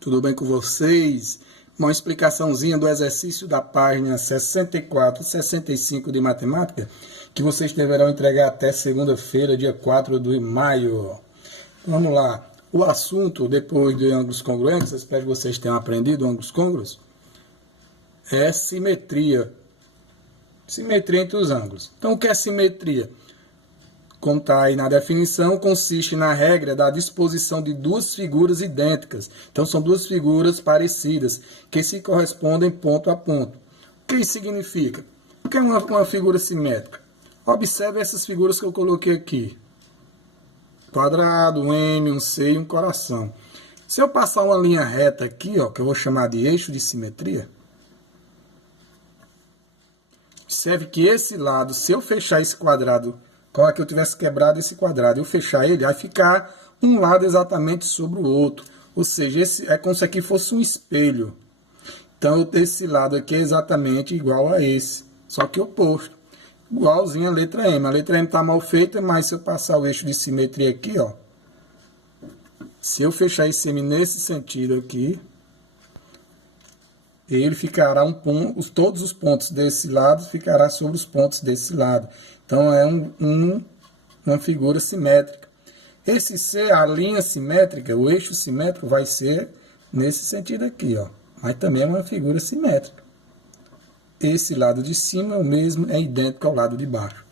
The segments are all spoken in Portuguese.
Tudo bem com vocês? Uma explicaçãozinha do exercício da página 64 e 65 de matemática, que vocês deverão entregar até segunda-feira, dia 4 de maio. Vamos lá. O assunto, depois de ângulos congruentes, espero que vocês tenham aprendido ângulos côncavos, é simetria. Simetria entre os ângulos. Então, o que é simetria? Como está aí na definição, consiste na regra da disposição de duas figuras idênticas. Então, são duas figuras parecidas, que se correspondem ponto a ponto. O que isso significa? O que é uma figura simétrica? Observe essas figuras que eu coloquei aqui. Quadrado, um M, um C e um coração. Se eu passar uma linha reta aqui, ó, que eu vou chamar de eixo de simetria, observe que esse lado, se eu fechar esse quadrado, como é que eu tivesse quebrado esse quadrado, eu fechar ele, vai ficar um lado exatamente sobre o outro. Ou seja, é como se aqui fosse um espelho. Então, esse lado aqui é exatamente igual a esse, só que oposto. Igualzinho a letra M. A letra M está mal feita, mas se eu passar o eixo de simetria aqui, ó, se eu fechar esse M nesse sentido aqui, ele ficará todos os pontos desse lado ficará sobre os pontos desse lado. Então, é uma figura simétrica. Esse C, a linha simétrica, o eixo simétrico vai ser nesse sentido aqui, ó. Mas também é uma figura simétrica. Esse lado de cima é o mesmo, é idêntico ao lado de baixo.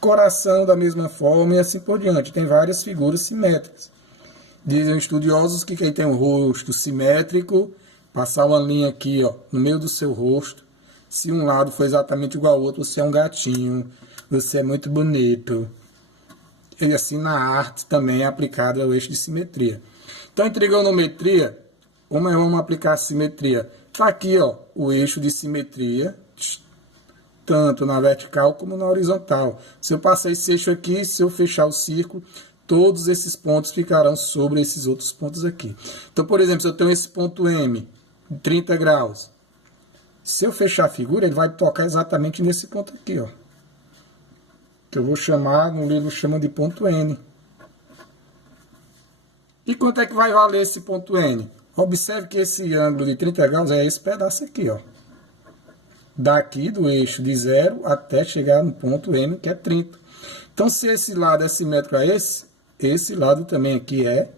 Coração da mesma forma e assim por diante. Tem várias figuras simétricas. Dizem estudiosos que quem tem um rosto simétrico, passar uma linha aqui, ó, no meio do seu rosto, se um lado for exatamente igual ao outro, você é um gatinho, você é muito bonito. E assim na arte também é aplicado ao eixo de simetria. Então, em trigonometria, como vamos aplicar a simetria? Está aqui, ó, o eixo de simetria, tanto na vertical como na horizontal. Se eu passar esse eixo aqui, se eu fechar o círculo, todos esses pontos ficarão sobre esses outros pontos aqui. Então, por exemplo, se eu tenho esse ponto M, 30 graus, se eu fechar a figura, ele vai tocar exatamente nesse ponto aqui, ó. Que eu vou chamar, no livro chama de ponto N. E quanto é que vai valer esse ponto N? Observe que esse ângulo de 30 graus é esse pedaço aqui, ó. Daqui do eixo de 0 até chegar no ponto M, que é 30. Então, se esse lado é simétrico a esse lado também aqui é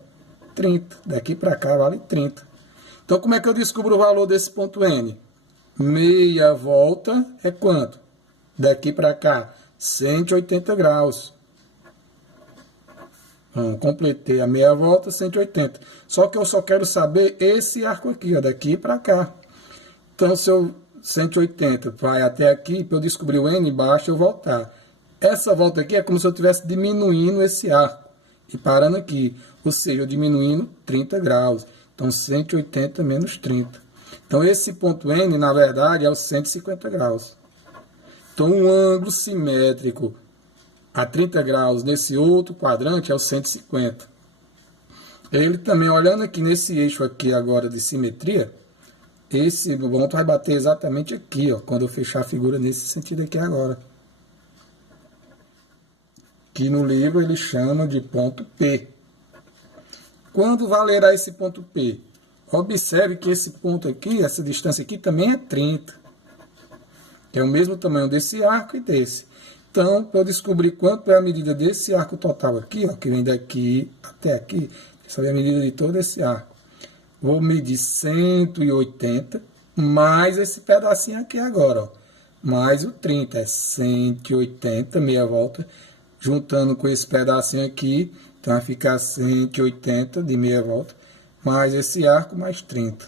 30. Daqui para cá vale 30. Então, como é que eu descubro o valor desse ponto N? Meia volta é quanto? Daqui para cá, 180 graus. Completei a meia volta, 180. Só que eu só quero saber esse arco aqui, ó, daqui para cá. Então, se eu 180 vai até aqui, para eu descobrir o N, basta eu voltar. Essa volta aqui é como se eu estivesse diminuindo esse arco e parando aqui. Ou seja, eu diminuindo 30 graus. Então, 180 menos 30. Então, esse ponto N, na verdade, é os 150 graus. Então, um ângulo simétrico a 30 graus nesse outro quadrante é o 150. Ele também, olhando aqui nesse eixo aqui agora de simetria, esse ponto vai bater exatamente aqui, ó, quando eu fechar a figura nesse sentido aqui agora. Que no livro ele chama de ponto P. Quando valerá esse ponto P? Observe que esse ponto aqui, essa distância aqui também é 30. Que é o mesmo tamanho desse arco e desse. Então, para eu descobrir quanto é a medida desse arco total aqui, ó, que vem daqui até aqui, essa é a medida de todo esse arco. Vou medir 180, mais esse pedacinho aqui agora, ó, mais o 30, é 180, meia volta, juntando com esse pedacinho aqui, então vai ficar 180 de meia volta, mais esse arco, mais 30.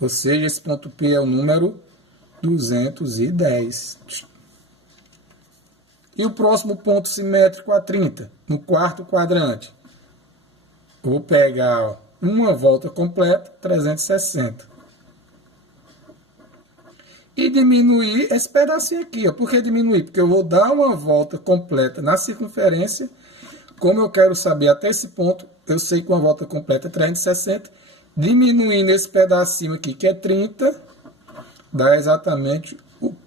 Ou seja, esse ponto P é o número 210. E o próximo ponto simétrico a 30, no quarto quadrante. Vou pegar, ó, uma volta completa, 360. E diminuir esse pedacinho aqui. Ó. Por que diminuir? Porque eu vou dar uma volta completa na circunferência. Como eu quero saber até esse ponto, eu sei que uma volta completa é 360. Diminuindo esse pedacinho aqui, que é 30, dá exatamente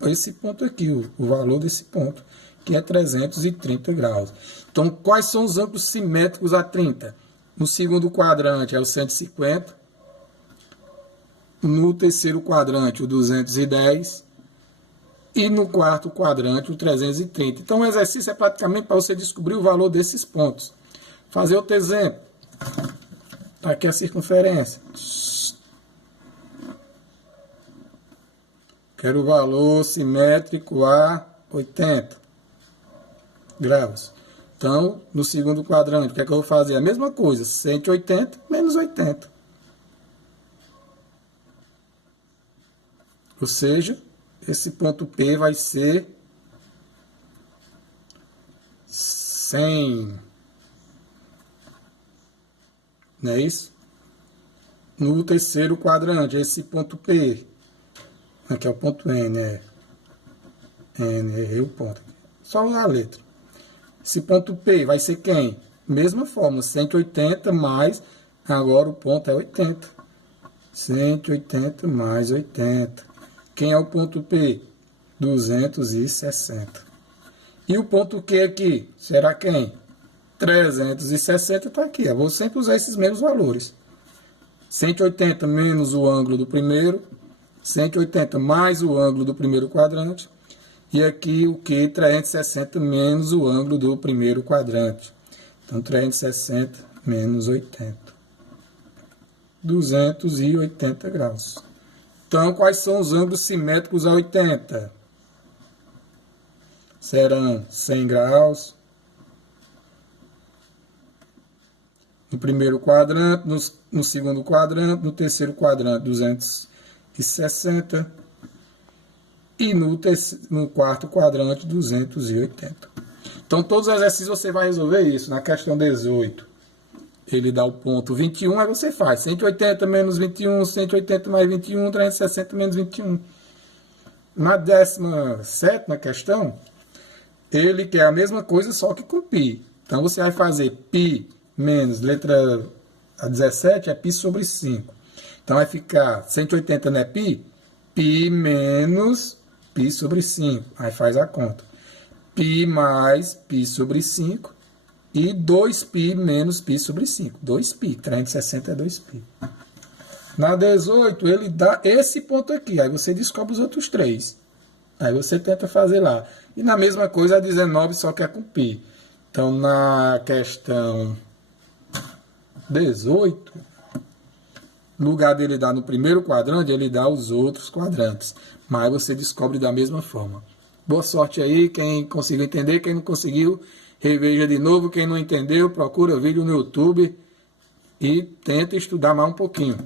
esse ponto aqui, o valor desse ponto, que é 330 graus. Então, quais são os ângulos simétricos a 30? No segundo quadrante é o 150, no terceiro quadrante o 210 e no quarto quadrante o 330. Então o exercício é praticamente para você descobrir o valor desses pontos. Fazer outro exemplo. Está aqui a circunferência. Quero o valor simétrico a 80 graus. Então, no segundo quadrante, o que é que eu vou fazer? A mesma coisa, 180 menos 80. Ou seja, esse ponto P vai ser 100. Não é isso? No terceiro quadrante, esse ponto P. Aqui é o ponto N, N, errei o ponto. Só usar a letra. Esse ponto P vai ser quem? Mesma fórmula, 180 mais, agora o ponto é 80. 180 mais 80. Quem é o ponto P? 260. E o ponto Q aqui? Será quem? 360 está aqui. Eu vou sempre usar esses mesmos valores. 180 menos o ângulo do primeiro. 180 mais o ângulo do primeiro quadrante. E aqui o Q, 360 menos o ângulo do primeiro quadrante. Então, 360 menos 80. 280 graus. Então, quais são os ângulos simétricos a 80? Serão 100 graus. No primeiro quadrante, no segundo quadrante, no terceiro quadrante, 260. E no quarto quadrante, 280. Então, todos os exercícios você vai resolver isso. Na questão 18, ele dá o ponto 21, aí você faz 180 menos 21, 180 mais 21, 360 menos 21. Na 17ª questão, ele quer a mesma coisa, só que com π. Então, você vai fazer π menos, letra a 17 é π sobre 5. Então, vai ficar 180 não é π? Π menos π sobre 5. Aí faz a conta. Π mais π sobre 5 e 2π menos π sobre 5. 2π, 360 é 2π. Na 18, ele dá esse ponto aqui. Aí você descobre os outros três. Aí você tenta fazer lá. E na mesma coisa, a 19 só que é com π. Então, na questão 18, no lugar dele dar no primeiro quadrante, ele dá os outros quadrantes. Mas você descobre da mesma forma. Boa sorte aí, quem conseguiu entender, quem não conseguiu, reveja de novo. Quem não entendeu, procura vídeo no YouTube e tenta estudar mais um pouquinho.